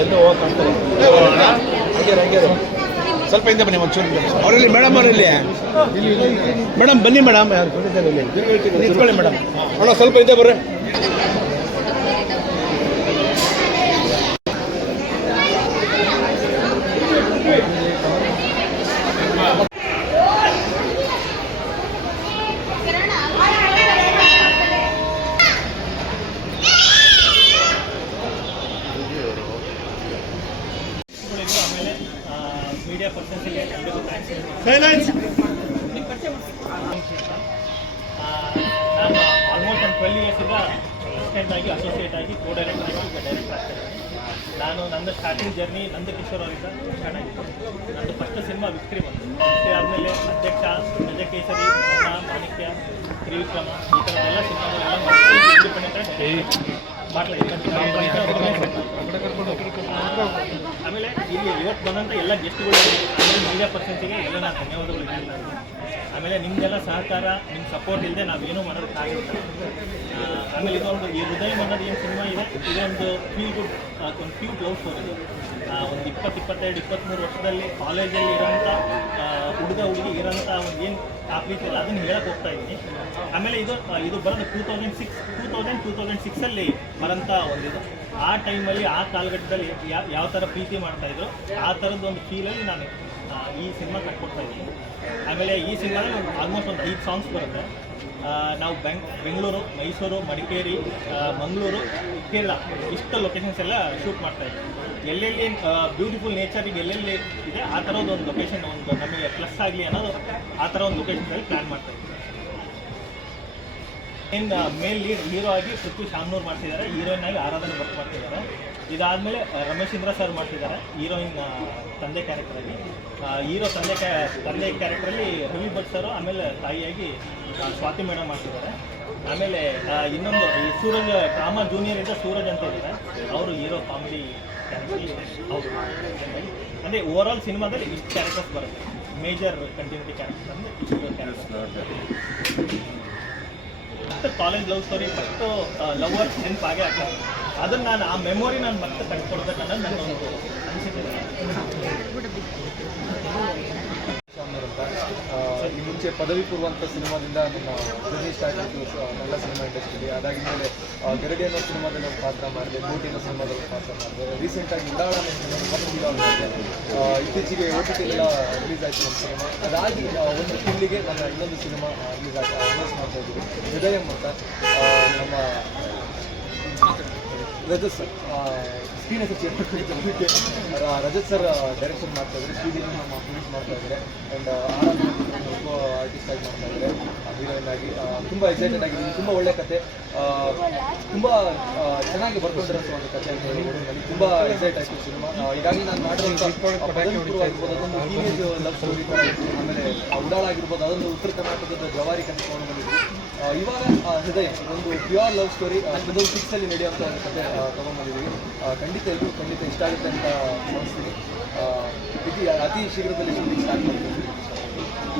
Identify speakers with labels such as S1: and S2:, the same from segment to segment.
S1: ಹೋಗಕ್ಕೆ ಸ್ವಲ್ಪ ಹಿಂದೆ ಬನ್ನಿ ಒಂಚೂರು ಅವರಲ್ಲಿ ಮೇಡಮ್ ಅವರಲ್ಲಿ? ಮೇಡಮ್ ಬನ್ನಿ ಮೇಡಮ್ ನಿಂತ್ಕೊಳ್ಳಿ ಮೇಡಮ್ ಅಣ್ಣ ಸ್ವಲ್ಪ ಹಿಂದೆ ಬರ್ರಿ
S2: ಆಮೇಲೆ ಮೀಡಿಯಾ ಪರ್ಸನ್ಸ್ಗೆ ಎಲ್ರಿಗೂ ಥ್ಯಾಂಕ್ಸ್
S1: ಸೈಲೆನ್ಸ್
S2: ನಾನು ಆಲ್ಮೋಸ್ಟ್ ಒಂದು ಟ್ವೆಲ್ ಇಯರ್ಸಿಂದ ಅಸಿಸ್ಟೆಂಟ್ ಆಗಿ ಅಸೋಸಿಯೇಟ್ ಆಗಿ ಕೋ ಡೈರೆಕ್ಟರ್ ಆಗಿ ಈಗ ಡೈರೆಕ್ಟರ್ ಆಗ್ತಾ ಇದ್ದೀನಿ. ನಾನು ನಂದು ಸ್ಟಾರ್ಟಿಂಗ್ ಜರ್ನಿ ನಂದ ಕಿಶೋರ್ ಅವರಿಂದ ಸ್ಟಾರ್ಟ್ ಆಗಿತ್ತು ನಂದು ಫಸ್ಟ್ ಸಿನಿಮಾ ವಿಕ್ಟ್ರಿ ಬಂತು. ವಿಕ್ಟ್ರಿ ಆದಮೇಲೆ ಅಧ್ಯಕ್ಷ ಗಜಕೇಸರಿ ನನ್ನ ಮಾಣಿಕ್ಯ ತ್ರಿವಿಕ್ರಮ ಈ ಥರದ್ದೆಲ್ಲ ಸಿನಿಮಾಗಳೆಲ್ಲ ಆಮೇಲೆ ಇಲ್ಲಿ ಇವತ್ತು ಬಂದಂಥ ಎಲ್ಲ ಗೆಸ್ಟ್ಗಳು ಆಮೇಲೆ ಮೀಡಿಯಾ ಪರ್ಸನ್ಸಿಗೆ ಎಲ್ಲ ನಾನು ಧನ್ಯವಾದಗಳು. ಆಮೇಲೆ ನಿಮ್ದೆಲ್ಲ ಸಹಕಾರ ನಿಮ್ಮ ಸಪೋರ್ಟ್ ಇಲ್ಲದೆ ನಾವೇನು ಮಾಡೋದಕ್ಕಾಗಿಲ್ಲ ಆಮೇಲೆ ಇದೊಂದು ಈ ಹೃದಯ ಅನ್ನೋದು ಏನು ಸಿನಿಮಾ ಇದೆ, ಇದೊಂದು ಫೀಲ್ ಗುಡ್ ಒಂದು ಫ್ಯೂ ಲವ್ ಸ್ಟೋರಿ ಇದೆ. ಒಂದು ಇಪ್ಪತ್ತು ಇಪ್ಪತ್ತೆರಡು ಇಪ್ಪತ್ತ್ಮೂರು ವರ್ಷದಲ್ಲಿ ಕಾಲೇಜಲ್ಲಿ ಇರೋಂಥ ಹುಡುಗ, ಹುಡುಗಿ ಇರೋಂಥ ಒಂದು ಏನು ಆ ಪ್ರೀತಿ ಇಲ್ಲ ಅದನ್ನು ಹೇಳಕ್ಕೆ ಹೋಗ್ತಾ ಇದ್ದೀನಿ. ಆಮೇಲೆ ಇದು ಇದು ಬರೋದು two thousand six two thousand two thousand ಸಿಕ್ಸಲ್ಲಿ ಬರೋಂಥ ಒಂದಿದು ಆ ಟೈಮಲ್ಲಿ ಆ ಕಾಲಘಟ್ಟದಲ್ಲಿ ಯಾವ ಯಾವ ಥರ ಪ್ರೀತಿ ಮಾಡ್ತಾಯಿದ್ರು ಆ ಥರದ್ದು ಒಂದು ಫೀಲಲ್ಲಿ ನಾನು ಈ ಸಿನಿಮಾ ಕಟ್ಕೊಡ್ತಾ ಇದ್ದೀನಿ. ಆಮೇಲೆ ಈ ಸಿನಿಮಾದಲ್ಲಿ ಆಲ್ಮೋಸ್ಟ್ ಒಂದು ಐದು ಸಾಂಗ್ಸ್ ಬರುತ್ತೆ. ನಾವು ಬೆಂಗ್ ಬೆಂಗಳೂರು, ಮೈಸೂರು, ಮಡಿಕೇರಿ ಮಂಗಳೂರು, ಕೇರಳ ಇಷ್ಟು ಲೊಕೇಶನ್ಸ್ ಎಲ್ಲ ಶೂಟ್ ಮಾಡ್ತಾ ಇದ್ದೀವಿ ಎಲ್ಲೆಲ್ಲಿ ಬ್ಯೂಟಿಫುಲ್ ನೇಚರಿಗೆ ಎಲ್ಲೆಲ್ಲಿ ಇದೆ, ಆ ಥರದ ಒಂದು ಲೊಕೇಶನ್ ಒಂದು ನಮಗೆ ಪ್ಲಸ್ ಆಗಲಿ ಅನ್ನೋದು ಆ ಥರ ಒಂದು ಲೊಕೇಶನ್ಸಲ್ಲಿ ಪ್ಲ್ಯಾನ್ ಮಾಡ್ತಾ ಇದ್ದೀವಿ ಮೇನ್ ಲೀಡ್ ಹೀರೋ ಆಗಿ ಪೃಥ್ವಿ ಶಾಮ್ನೂರ್ ಮಾಡ್ತಿದ್ದಾರೆ ಹೀರೋಯಿನ್ ಆಗಿ ಆರಾಧನೆ ವರ್ಕ್ ಮಾಡ್ತಿದ್ದಾರೆ. ಇದಾದಮೇಲೆ ರಮೇಶ್ ಇಂದ್ರ ಸರ್ ಮಾಡ್ತಿದ್ದಾರೆ ಹೀರೋಯಿನ್ ತಂದೆ ಕ್ಯಾರೆಕ್ಟರ್ ಆಗಿ ಹೀರೋ ತಂದೆ ಕ್ಯಾ ತಂದೆ ಕ್ಯಾರೆಕ್ಟ್ರಲ್ಲಿ ರವಿ ಭಟ್ ಸರ್ ಆಮೇಲೆ ತಾಯಿಯಾಗಿ ಸ್ವಾತಿ ಮೇಡಮ್ ಮಾಡ್ತಿದ್ದಾರೆ. ಆಮೇಲೆ ಇನ್ನೊಂದು, ಈ ಸೂರಜ್ ಕಾಮ ಜೂನಿಯರ್ ಇದ್ದ ಸೂರಜ್ ಅಂತ ಇದ್ದಾರೆ. ಅವರು ಹೀರೋ ಕಾಮಿಡಿ ಕ್ಯಾರೆಕ್ಟರ್ ಅಂದರೆ ಓವರ್ ಆಲ್ ಸಿನಿಮಾದಲ್ಲಿ ಇಷ್ಟು ಕ್ಯಾರೆಕ್ಟರ್ಸ್ ಬರುತ್ತೆ. ಮೇಜರ್ ಕಂಟಿನ್ಯೂಟಿ ಕ್ಯಾರೆಕ್ಟರ್ ಅಂದರೆ ಇಷ್ಟು character college love story first lovers ನೆನಪಾಗೆ ಆಗೇ ಆಗ್ತದೆ ಅದನ್ನ ನಾನು ಆ ಮೆಮೊರಿ ನಾನು ಮತ್ತೆ ಕಟ್ಕೊಡ್ಬೇಕು ಅನ್ನೋದು ನನ್ನ ಒಂದು ಅನಿಸಿಕೆ.
S3: ಮುಂಚೆ ಪದವಿ ಪೂರ್ವಂತ ಸಿನಿಮಾದಿಂದ ನಮ್ಮ ಜರ್ನಿ ಸ್ಟಾರ್ಟ್ ಆಯಿತು ಕನ್ನಡ ಸಿನಿಮಾ ಇಂಡಸ್ಟ್ರಿಲಿ ಅದಾದ ಮೇಲೆ ಗರಡಿ ಅನ್ನೋ ಸಿನಿಮಾದಲ್ಲಿ ಒಂದು ಪಾತ್ರ ಮಾಡಿದೆ ಬೂಟಿ ಅನ್ನೋ ಸಿನಿಮಾದಲ್ಲಿ ಪಾತ್ರ ಮಾಡಿದೆ. ರೀಸೆಂಟಾಗಿ ಆಗಿ ಅನ್ನೋ ಸಿನಿಮಾ. ಆ, ಇತ್ತೀಚೆಗೆ ಓ ಟಿ ರಿಲೀಸ್ ಆಯಿತು ನಮ್ಮ ಸಿನಿಮಾ ಅದಾಗಿ ಒಂದು ತಿಂಗಳಿಗೆ ನನ್ನ ಇನ್ನೊಂದು ಸಿನಿಮಾ ರಿಲೀಸ್ ಆಗಿ ಅನೌನ್ಸ್ ಮಾಡ್ತಾ ಇದ್ದೀವಿ. ಹೃದಯಂ ಅಂತ ನಮ್ಮ ರಜತ್ ಸರ್ ಸ್ಕ್ರೀನ್ ಹೆಸರು ಚೇಂಜ್ ಮಾಡ್ಕೊಂಡಿದ್ದೆ ರಜತ್ ಸರ್ ಡೈರೆಕ್ಷನ್ ಮಾಡ್ತಾ ಇದ್ದಾರೆ ಶ್ರೀದೇವಿ ನಮ್ಮ ಪ್ರೊಡ್ಯೂಸ್ ಮಾಡ್ತಾ ಇದ್ದಾರೆ. ಆ್ಯಂಡ್ ಆರಾಧನಾ ಆರ್ಟಿಸ್ಟ್ ಆಗಿ ಮಾಡ್ತಾ ಇದ್ದಾರೆ. ಹೀರೋಯಿನ್ ಆಗಿ ತುಂಬ ಎಕ್ಸೈಟೆಡ್ ಆಗಿದ್ದೀನಿ ತುಂಬ ಒಳ್ಳೆ ಕತೆ ತುಂಬ ಚೆನ್ನಾಗಿ ಬರ್ಕೊಂಡಿರೋಂಥ ಒಂದು ಕತೆ ಅಂತ ಹೇಳಿ ನನಗೆ ತುಂಬ ಎಕ್ಸೈಟ್ ಆಯಿತು ಸಿನಿಮಾ. ಹೀಗಾಗಿ ನಾನು ಮಾಡಿರೋಂಥ ಆಗಿರ್ಬೋದು ಅದೊಂದು ಟೀನೇಜ್ ಲವ್ ಸ್ಟೋರಿ ಆಮೇಲೆ ಉಡಾಳ ಆಗಿರ್ಬೋದು ಅದೊಂದು ಉತ್ತರ ಕರ್ನಾಟಕದ ಜವಾರಿ ತೊಗೊಂಡು ಬಂದಿದ್ವಿ ಇವಾಗ ಹೃದಯ ಒಂದು pure love story two six ಅಲ್ಲಿ ನಡೆಯುವಂಥ ಒಂದು ಕತೆ ತೊಗೊಂಡ್ಬಂದಿದ್ದೀವಿ ಖಂಡಿತ ಎಲ್ಲರೂ ಖಂಡಿತ ಇಷ್ಟ ಆಗುತ್ತೆ ಅಂತ ಭಾವಿಸ್ತೀನಿ. ಇದು ಅತಿ ಶೀಘ್ರದಲ್ಲಿ ಶೂಟಿಂಗ್ ಸ್ಟಾರ್ಟ್ ಮಾಡ್ತೀವಿ.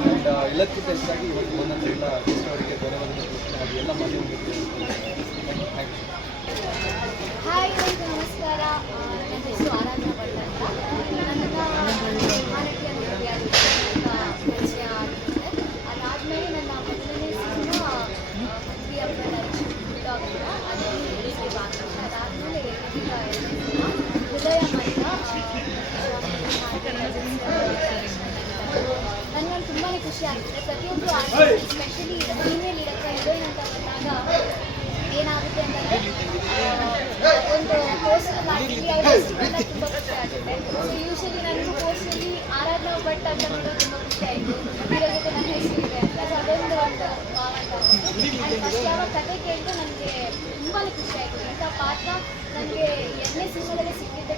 S3: ಆ್ಯಂಡ್ ಎಲ್ಲಕ್ಕಿಂತ ಹೆಚ್ಚಾಗಿ ಇವತ್ತು ಒಂದೊಂದು ಎಲ್ಲ ಗೆಸ್ಟ್ ಅವರಿಗೆ ಧನ್ಯವಾದ ತಿಳಿಸ್ತೀನಿ ಎಲ್ಲ ಮಾಧ್ಯಮಕ್ಕೆ ಥ್ಯಾಂಕ್ ಯು
S4: ಹಾಯ್ ಎಲ್ರಿಗೂ ನಮಸ್ಕಾರ ಆ, ನನ್ನ ಹೆಸರು ಆರಾಧನಾ ಭಟ್ ಅಂತ ನನ್ನ ಮಹಾನಟಿಯ ನಟಿಯಾಗಿ ಪರಿಚಯ ಆಗಿದೆ ಅದಾದಮೇಲೆ ನನ್ನ ಮೊದಲನೇ ಸಿನಿಮಾ ಮದ್ವಿ ಹಬ್ಬ ಡೈರೆಕ್ಷನ್ ಬಿಡಾಗ್ ಅಂತ ಅದರಲ್ಲಿ ರಿಲೀಸ್ಗೆ ಬಾಕಿ ಅದಾದಮೇಲೆ ಈಗ ಎರಡನೇ ಸಿನಿಮಾ ಹೃದಯ ನನಗೊಂದು ತುಂಬಾ ಖುಷಿ ಆಗುತ್ತೆ ಪ್ರತಿಯೊಬ್ಬರು ಆರ್ಟಿಸ್ಟ್ ಸ್ಪೆಷಲಿ ಫೀಮೇಲ್ ಅಥವಾ ಹೀರೋಯಿನ್ ಅಂತ ಬಂದಾಗ ಏನಾಗುತ್ತೆ ಅಂತಂದರೆ ಒಂದು ಪೋಸ್ಟ್ ತುಂಬ ಖುಷಿ ಆಗುತ್ತೆ. ಸೊ ಯೂಶಲಿ ನನಗೂ ಪೋಸ್ಟಲ್ಲಿ ಆರಾಧನಾ ಭಟ್ ಅಂತ ನೋಡೋದು ತುಂಬ ಖುಷಿ ಆಯಿತು. ಹೀರೋ ಜೊತೆ ನನ್ನ ಅಂತ. ಸೊ ಅದೊಂದು ಒಂದು ಆ್ಯಂಡ್ ಫಸ್ಟ್ ಯಾವಾಗ ಕತೆ ಕೇಳಿದ್ರು ನನಗೆ ತುಂಬಾ ಖುಷಿ ಆಯಿತು. ಇಂಥ ಪಾತ್ರ ನನಗೆ ಎರಡನೇ ಸಿನಿಮಾದಲ್ಲೇ ಸಿಕ್ಕಿದ್ದಕ್ಕೆ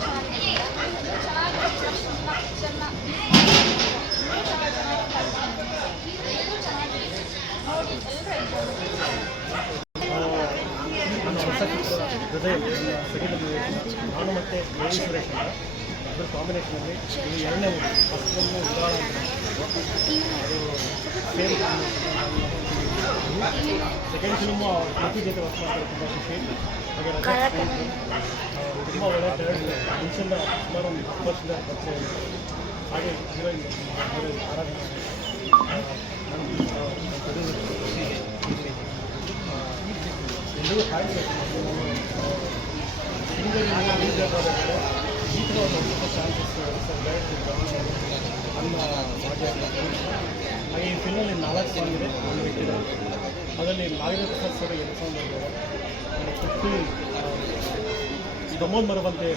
S5: ಸೆಕೆಂಡ್ ನಾನು ಮತ್ತು ಎ ಸುರೇಶ್ ಅಂತ ಅದರ ಕಾಂಬಿನೇಷನಲ್ಲಿ ಇದು ಎರಡನೇ ಫಸ್ಟ್ ಒಂದು ಉದಾಹರಣೆ ಅದು ಸೇಮ್ ಸೆಕೆಂಡ್ ಫಿಲ್ಮು ಪ್ರತಿ ಜೊತೆ ವರ್ಕ್ ಮಾಡ್ತಾರೆ ತುಂಬ ಖುಷಿ ಹಾಗೆ ತುಂಬ ಒಳ್ಳೆ ಟ್ಯಾಲೆಂಟ್ ಮುಂಚೆಯಿಂದ ಸುಮಾರು ಒಂದು ಹತ್ತು ವರ್ಷದ ಪರಿಚಯ ಹಾಗೆ ಹೀರೋಯಿನ್ ಹೀರೋಯಿನ್ ಆರಾಧನೆ ಎಲ್ಲರೂ ಕಾಯ್ಬೇಕು ಸಿಂಗಲ್ ಈ ಥರ ಒಂದು ಸ್ವಲ್ಪ ಚಾನ್ಸಸ್ ಸರ್ ಅನ್ನ ಹಾಗೆ ಹಾಗೆ ನಾಲ್ಕು ಸಾಂಗ್ ಇದೆ ಅದರಲ್ಲಿ ನಾಗೇಂದ್ರ ಪ್ರಸಾದ್ ಸರ್ ಎರಡು ಸಾಂಗ್ ಕುಟ್ಟಿ ಪ್ರಮೋದ್ ಮರವಂತೆ